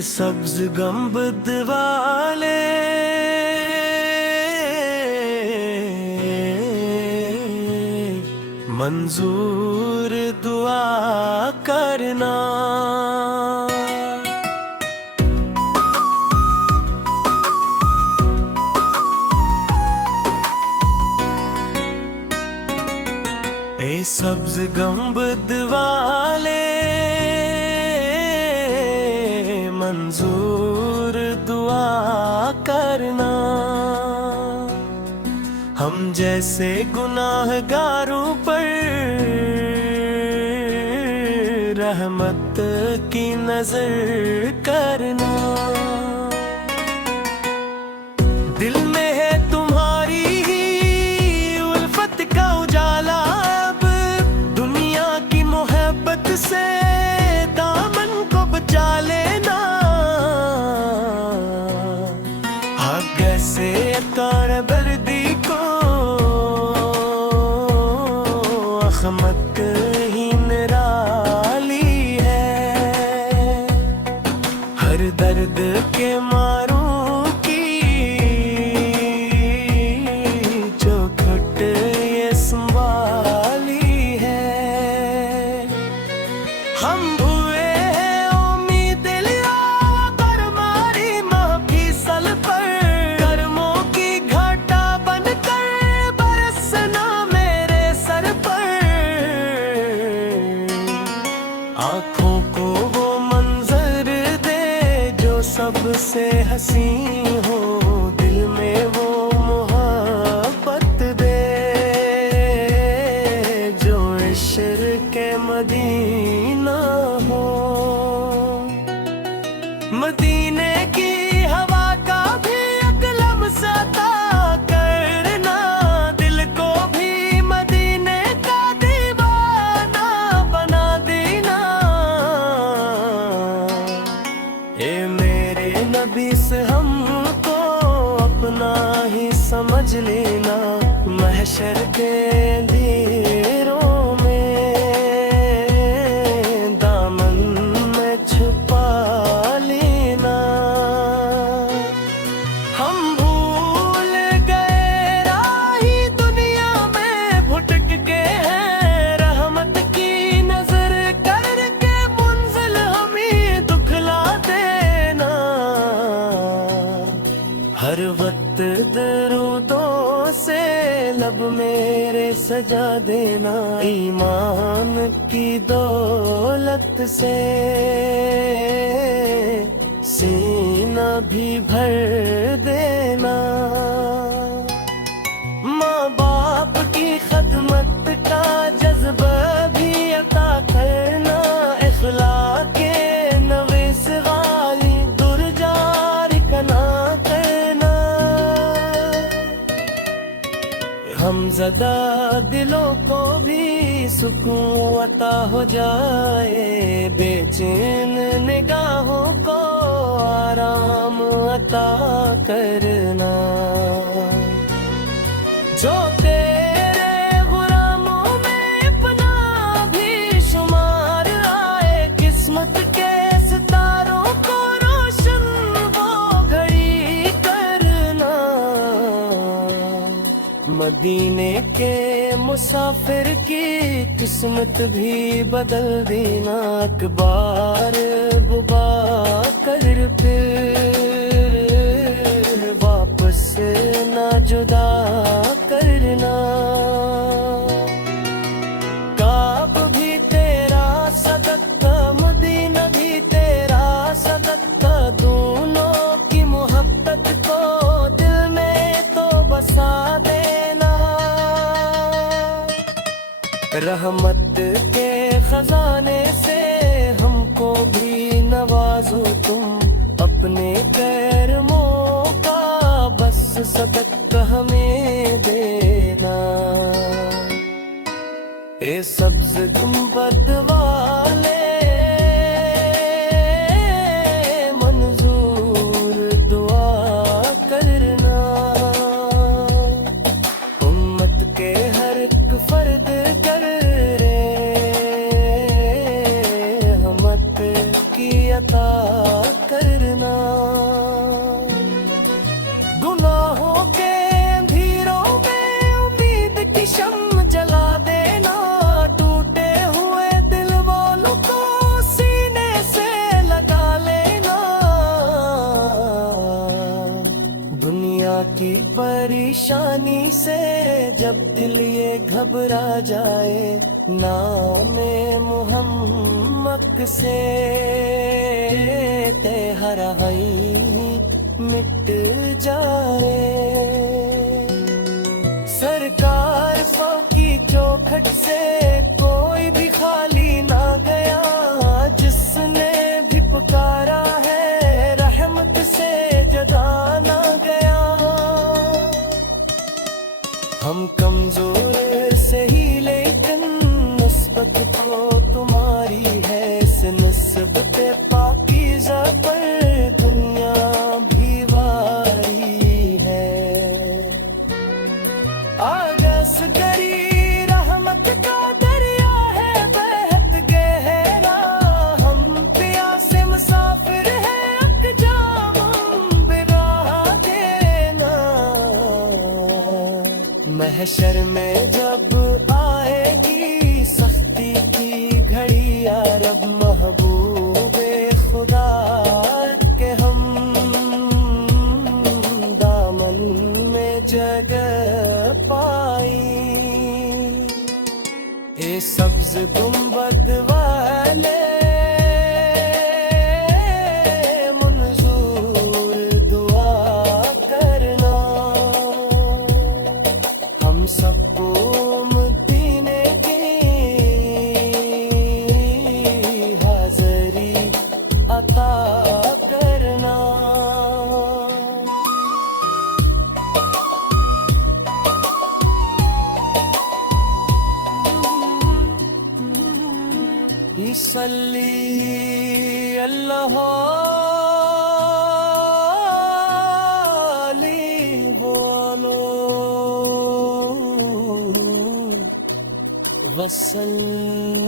सब्ज गंबद वाले मंजूर दुआ करना। ए सब्ज गंबद वाले मंजूर दुआ करना। हम जैसे गुनाहगारों पर रहमत की नजर करना। दिल में है तुम्हारी ही उल्फत का उजाला, अब दुनिया की मोहब्बत से दामन को बचा लेना। हाँ कैसे तार बर्दी को अखमत ही निराली है। हर दर्द के मारों की जो घुट ये संभाली है। हम हुए हैं उम्मीद लिया पर मारी महफिसल पर, कर्मों की घाटा बनकर बरसना मेरे सर पर। आँखों को वो मंजर दे जो सबसे हसी हो, दिल में वो मोहब्बत दे जो इश्क़ के मदीना हो। मदीने की हवा का भी एक लम्हा अता करना, दिल को भी मदीने का दीवाना बना देना। ए मेरे नबी से हमको अपना ही समझ लेना, महशर के अंधेरों में दामन में छुपा लेना। हम भूल गए राही दुनिया में भुटक के हैं, रहमत की नजर करके मुंजिल हमें दुखला देना। हर वक्त दरूदों से लब मेरे सजा देना, ईमान की दौलत से सीना भी भर देना। माँ बाप की खदमत का जज्बा भी अता करना, इखलाके नवीस गाली दुर्जार कना करना। हम ज़दा दिलों को भी सुकून अता हो जाए, बेचैन निगाहों को आराम अता करना। जो तेरे गुलामों में अपना भी शुमार आए, किस्मत के सितारों को रोशन वो घड़ी करना। मदीने के मुसाफिर की किस्मत भी बदल देना, अकबार बुबा कर फिर वापस ना जुदा करना। काब भी तेरा सदका, मदीना भी तेरा सदका, दोनों की मोहब्बत को दिल में तो बसा देना। रहमत के खजाने से हमको भी नवाजो तुम, अपने करमों का बस सदका हमें देना। ए सब्ज गुंबद वाले मंजूर दुआ करना। उम्मत के हर एक फर्द कर रहमत की अता कर कहीं से जब दिल ये घबरा जाए, नामे मुहम्मद से ते हर हई मिट जाए। सरकार सौ की चौखट से कोई भी खाली ना गया, जिसने भी पुकारा है रहमत से जदा ना गया। हम कमजोर से ही लेकिन नस्बत तो तुम्हारी है, इस नस्बत पाकीज़ा पर दुनिया भी वारी है। आगस गरी रहमत का दरिया है बहत गहरा, हम प्यासे मुसाफिर है अकजाम बिराह देना। महशर में जब आएगी सख्ती की घड़ी, या रब महबूबे खुदा के हम दामन में जगह पाई। ए सब्ज गुंबद वाले मंजूर दुआ करना, हम सबको मदीने की हाज़री अता करना। सल्ली अल्लाह वसल्लम।